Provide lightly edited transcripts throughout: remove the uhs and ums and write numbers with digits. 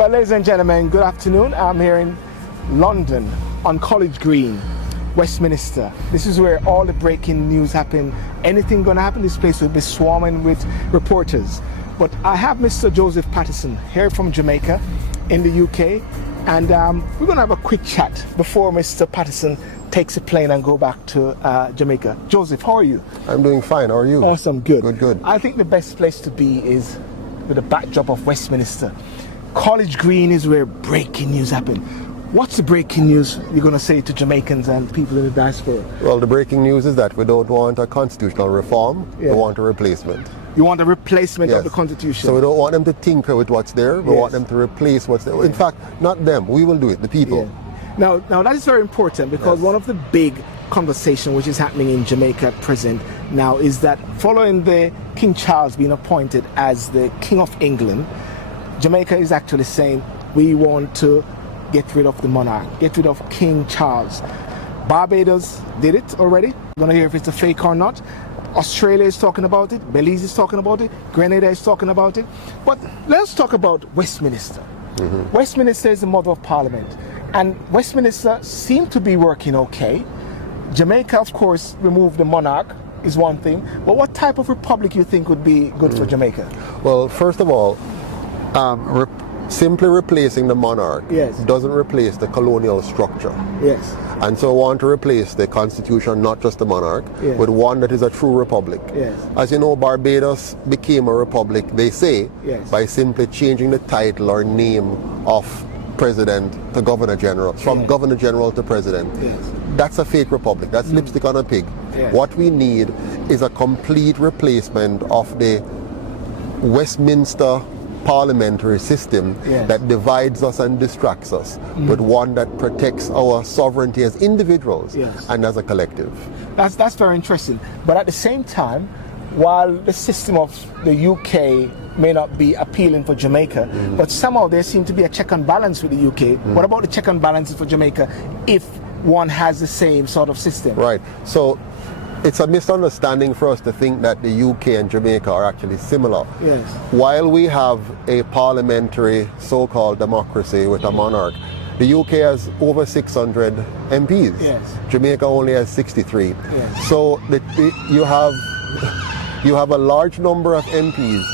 Well, ladies and gentlemen, good afternoon. I'm here in London on College Green, Westminster. This is where all the breaking news happen. Anything going to happen, this place will be swarming with reporters. But I have Mr. Joseph Patterson here from Jamaica in the UK, and we're going to have a quick chat before Mr. Patterson takes a plane and go back to Jamaica. Joseph, how are you? I'm doing fine. How are you? Awesome, good. Good. I think the best place to be is with the backdrop of Westminster. College Green is where breaking news happen. What's the breaking news you're going to say to Jamaicans and people in the diaspora? Well, the breaking news is that we don't want a constitutional reform. We want a replacement. You want a replacement of the Constitution? So we don't want them to tinker with what's there. We want them to replace what's there. In fact, not them. We will do it, the people. Now that is very important, because one of the big conversation which is happening in Jamaica at present now is that following the King Charles being appointed as the King of England, Jamaica is actually saying we want to get rid of the monarch, get rid of King Charles. Barbados did it already. We're going to hear if it's a fake or not. Australia is talking about it. Belize is talking about it. Grenada is talking about it. But let's talk about Westminster. Westminster is the mother of Parliament. And Westminster seemed to be working okay. Jamaica, of course, removed the monarch is one thing. But what type of republic you think would be good for Jamaica? Well, first of all, simply replacing the monarch doesn't replace the colonial structure. Yes. And so I want to replace the constitution, not just the monarch, with one that is a true republic. Yes. As you know, Barbados became a republic, they say, by simply changing the title or name of president to governor general, from governor general to president. That's a fake republic. That's lipstick on a pig. What we need is a complete replacement of the Westminster parliamentary system that divides us and distracts us, but one that protects our sovereignty as individuals and as a collective. That's very interesting. But at the same time, while the system of the UK may not be appealing for Jamaica, but somehow there seems to be a check and balance with the UK. What about the check and balances for Jamaica if one has the same sort of system? Right. So it's a misunderstanding for us to think that the UK and Jamaica are actually similar. Yes. While we have a parliamentary so-called democracy with a monarch, the UK has over 600 MPs. Yes. Jamaica only has 63. Yes. So you have a large number of MPs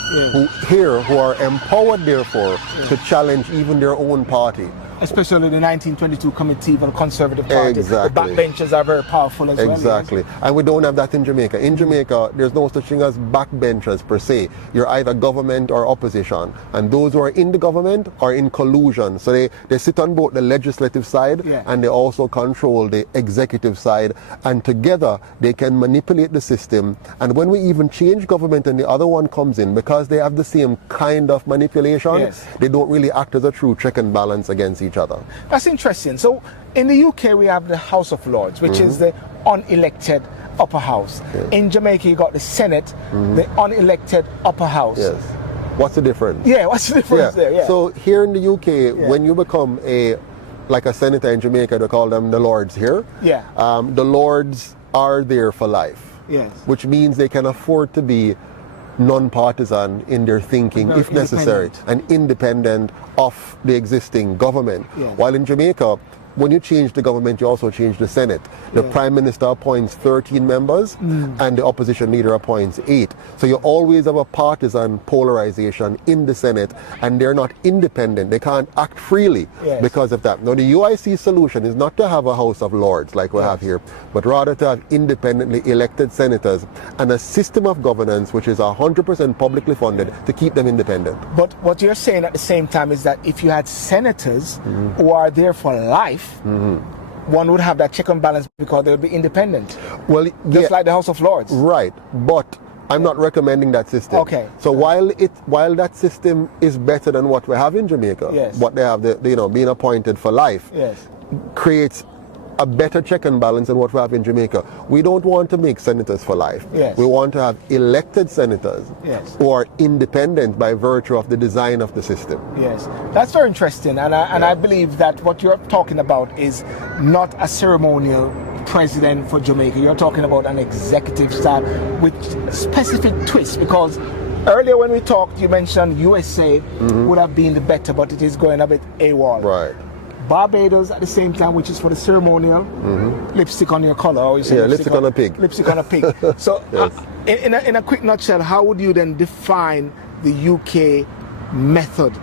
who are empowered, therefore, to challenge even their own party. Especially the 1922 Committee for the Conservative Party. The backbenchers are very powerful as well. Exactly. And we don't have that in Jamaica. In Jamaica, there's no such thing as backbenchers per se. You're either government or opposition. And those who are in the government are in collusion. So they sit on both the legislative side and they also control the executive side. And together, they can manipulate the system. And when we even change government and the other one comes in, because they have the same kind of manipulation, they don't really act as a true check and balance against each other. That's interesting. So in the UK we have the House of Lords, which is the unelected upper house. In Jamaica you got the Senate, the unelected upper house. Yes. What's the difference? What's the difference there? So here in the UK, when you become like a senator in Jamaica, they call them the Lords here. The Lords are there for life. Which means they can afford to be non-partisan in their thinking, if necessary, and independent of the existing government. While in Jamaica, when you change the government, you also change the Senate. The Prime Minister appoints 13 members and the opposition leader appoints 8. So you always have a partisan polarization in the Senate, and they're not independent. They can't act freely because of that. Now the UIC solution is not to have a House of Lords like we have here, but rather to have independently elected senators and a system of governance which is 100% publicly funded to keep them independent. But what you're saying at the same time is that if you had senators who are there for life, one would have that check and balance because they'll be independent. Well, just like the House of Lords. Right, but I'm not recommending that system. Okay. So while that system is better than what we have in Jamaica, what they have, being appointed for life, creates a better check and balance than what we have in Jamaica. We don't want to make senators for life. We want to have elected senators who are independent by virtue of the design of the system. That's very interesting, and I believe that what you're talking about is not a ceremonial president for Jamaica. You're talking about an executive style with specific twists, because Earlier when we talked, you mentioned USA would have been the better, but it is going a bit AWOL. Right. Barbados at the same time, which is for the ceremonial, lipstick on your collar. Or you say lipstick on a pig. Lipstick on a pig. So, yes. In a quick nutshell, how would you then define the UK method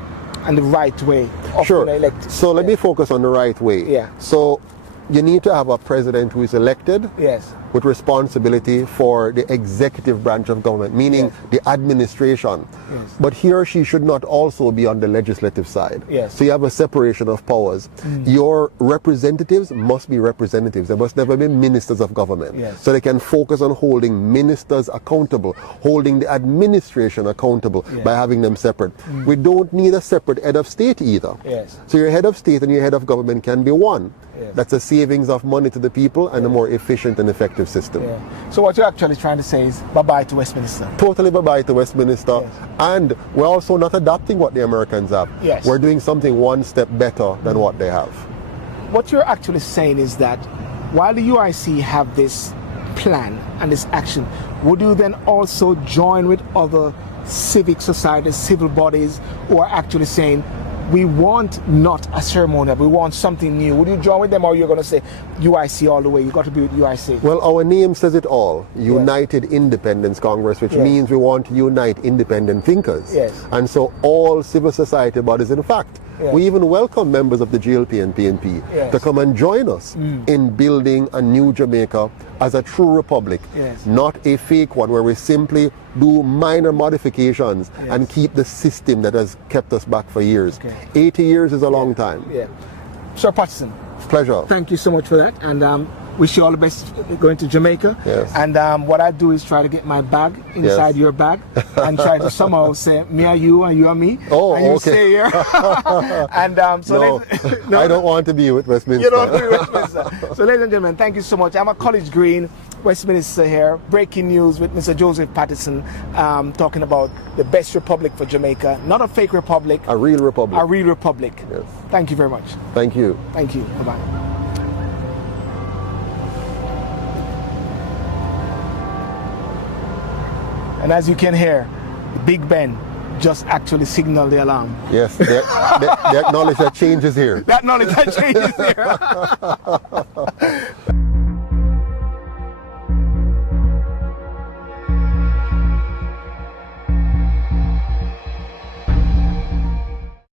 and the right way of being elected? So let me focus on the right way. Yeah. So you need to have a president who is elected. Yes. With responsibility for the executive branch of government, meaning the administration. Yes. But he or she should not also be on the legislative side. Yes. So you have a separation of powers. Your representatives must be representatives. They must never be ministers of government. Yes. So they can focus on holding ministers accountable, holding the administration accountable by having them separate. We don't need a separate head of state either. Yes. So your head of state and your head of government can be one. Yes. That's a savings of money to the people and a more efficient and effective system. Yeah. So what you're actually trying to say is bye-bye to Westminster. Totally bye-bye to Westminster. Yes. And we're also not adopting what the Americans have. Yes. We're doing something one step better than what they have. What you're actually saying is that while the UIC have this plan and this action, would you then also join with other civic societies, civil bodies who are actually saying, we want not a ceremonial, we want something new? Would you join with them, or you're going to say UIC all the way? You got to be with UIC. Well, our name says it all. United Independence Congress, which means we want to unite independent thinkers. Yes. And so all civil society bodies, in fact, we even welcome members of the GLP and PNP to come and join us in building a new Jamaica as a true republic, not a fake one where we simply do minor modifications and keep the system that has kept us back for years. 80 years is a long time. Sir Patterson, pleasure. Thank you so much for that, and wish you all the best going to Jamaica. Yes. And what I do is try to get my bag inside your bag and try to somehow say me and you and me. Oh, and you okay. stay here. And so no, I don't want to be with Westminster. You don't want to be with Westminster. So ladies and gentlemen, thank you so much. I'm at College Green, Westminster here. Breaking news with Mr. Joseph Patterson, talking about the best republic for Jamaica. Not a fake republic. A real republic. A real republic. Yes. Thank you very much. Thank you. Thank you. Bye-bye. And as you can hear, Big Ben just actually signaled the alarm. Yes, they acknowledge that change is here. That knowledge that change is here.